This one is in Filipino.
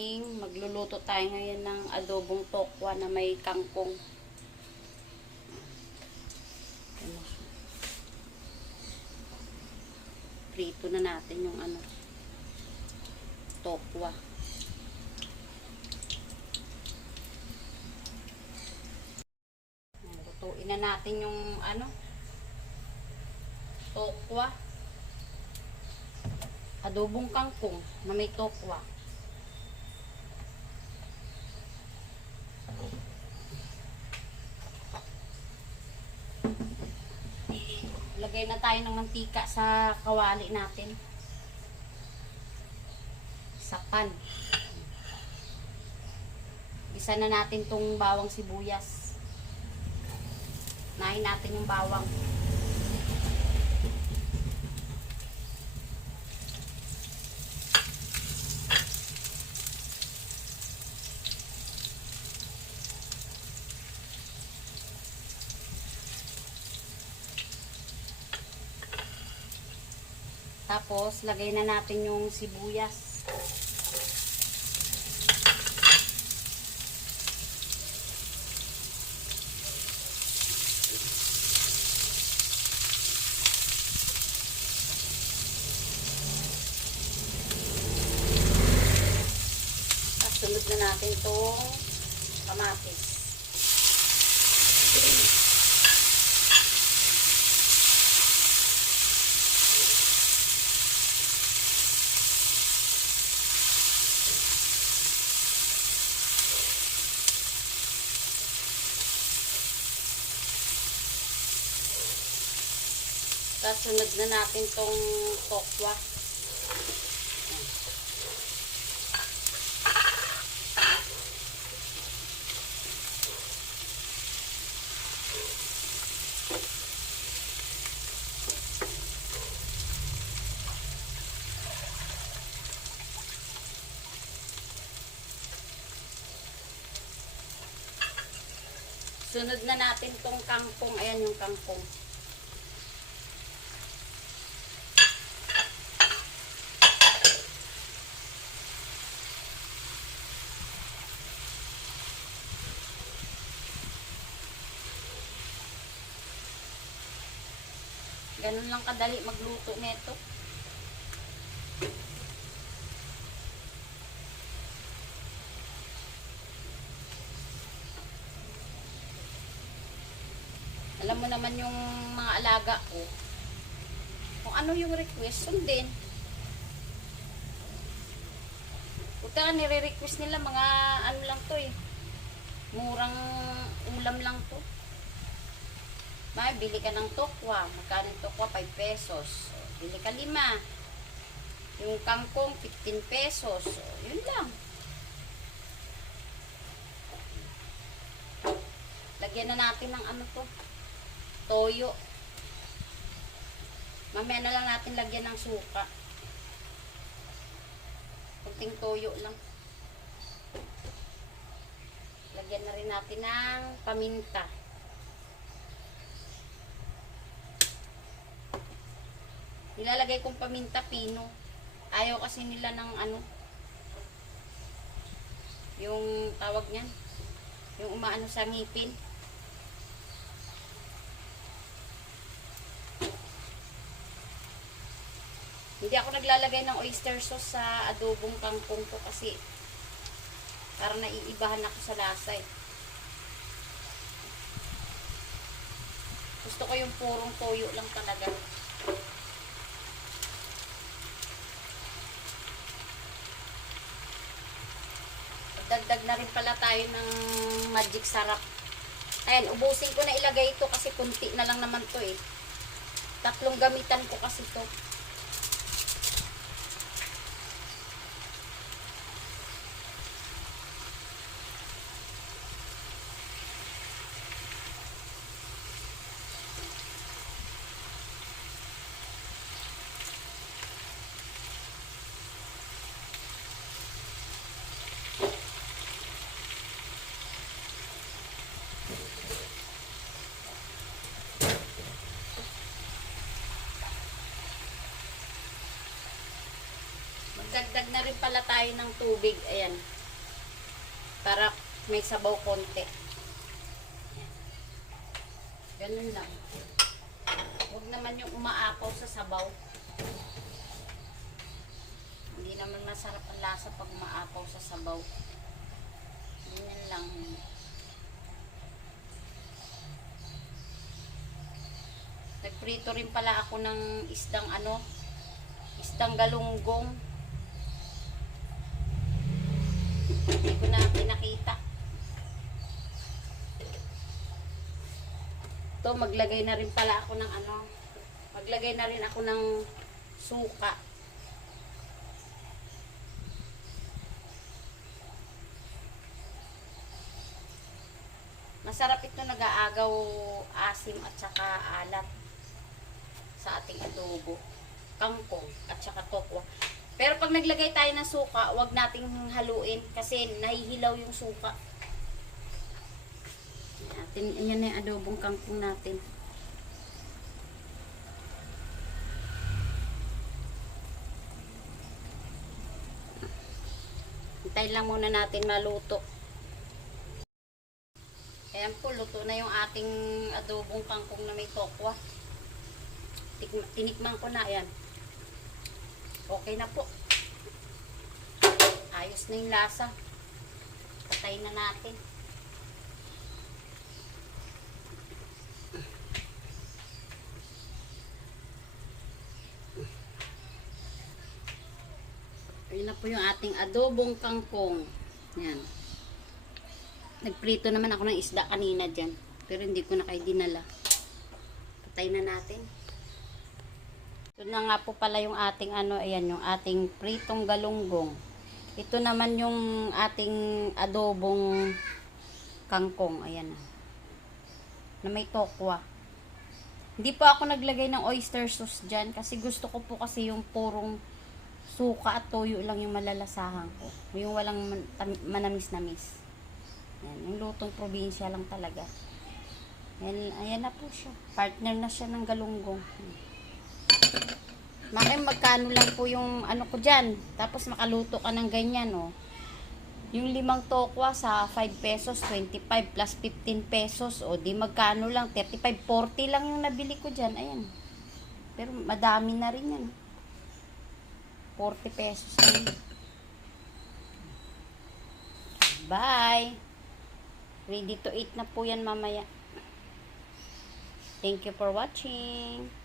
morning. Magluluto tayo ngayon ng adobong tokwa na may kangkong. Prito na natin yung tokwa. Lutuin na natin yung tokwa. Adobong kangkong na may tokwa. Lagay na tayo ng mantika sa kawali natin. Sa pan. Isa na natin tong bawang sibuyas. Nahin natin yung bawang. Tapos, lagay na natin yung sibuyas. At sunod na natin itong kamatis. At sunod na natin tong tokwa. Sunod na natin tong kangkong. Ayan yung kangkong. Ganun lang kadali magluto nito. Alam mo naman yung mga alaga ko. Kung ano yung request, sundin. Puta, nire-request nila mga ano lang to eh. Murang ulam lang to. May, bili ka ng tokwa. Magkano yung tokwa? 5 pesos. Bili ka 5. Yung kangkong, 15 pesos. Yun lang. Lagyan na natin ng toyo. Mamaya na lang natin lagyan ng suka. Kunting toyo lang. Lagyan na rin natin ng paminta. Nilalagay kong paminta pino. Ayaw kasi nila ng yung tawag niyan. Yung umaano sa ngipin. Hindi ako naglalagay ng oyster sauce sa adobong kangkong ko kasi para naiibahan ako sa lasa eh. Gusto ko yung purong toyo lang talaga. Dagdag na rin pala tayo ng magic sarap. Ayan, ubusin ko na ilagay ito kasi kunti na lang naman to eh. 3 gamitan ko kasi to. Magdagdag na rin pala tayo ng tubig. Ayan. Para may sabaw konti. Ayan. Ganun lang. Huwag naman yung umaapaw sa sabaw. Hindi naman masarap ang lasa pag umaapaw sa sabaw. Ganyan lang. Nagprito rin pala ako ng isdang isdang galunggong. Hindi ko na pinakita. To maglagay na rin pala ako ng maglagay na rin ako ng suka. Masarap ito, nag-aagaw asim at saka alat sa ating adobo, kangkong at saka tokwa. Pero pag naglagay tayo ng suka, wag nating haluin kasi nahihilaw yung suka. Ayan na yung adobong kangkong natin. Hintayin lang muna natin maluto. Ayan po, luto na yung ating adobong kangkong na may tokwa. Tinikman ko na, ayan. Okay na po. Ayos na yung lasa. Patay na natin. Ayan na po yung ating adobong kangkong. Ayan. Nagprito naman ako ng isda kanina dyan. Pero hindi ko na kayo dinala. Patay na natin. Ito na nga po pala yung ating ayan yung ating pritong galunggong. Ito naman yung ating adobong kangkong. Ayan na may tokwa. Hindi po ako naglagay ng oyster sauce dyan kasi gusto ko po kasi yung purong suka at toyo lang yung malalasahan ko. Yung walang manamis-namis. Ayan, yung lutong probinsya lang talaga. Ayan na po siya. Partner na siya ng galunggong. Magkano lang po yung ko dyan. Tapos makaluto ka ng ganyan, oh. Yung 5 tokwa sa 5 pesos, 25 plus 15 pesos. O, di magkano lang. 35, 40 lang yung nabili ko dyan. Ayan. Pero madami na rin yan. 40 pesos lang. Bye! Ready to eat na po yan mamaya. Thank you for watching.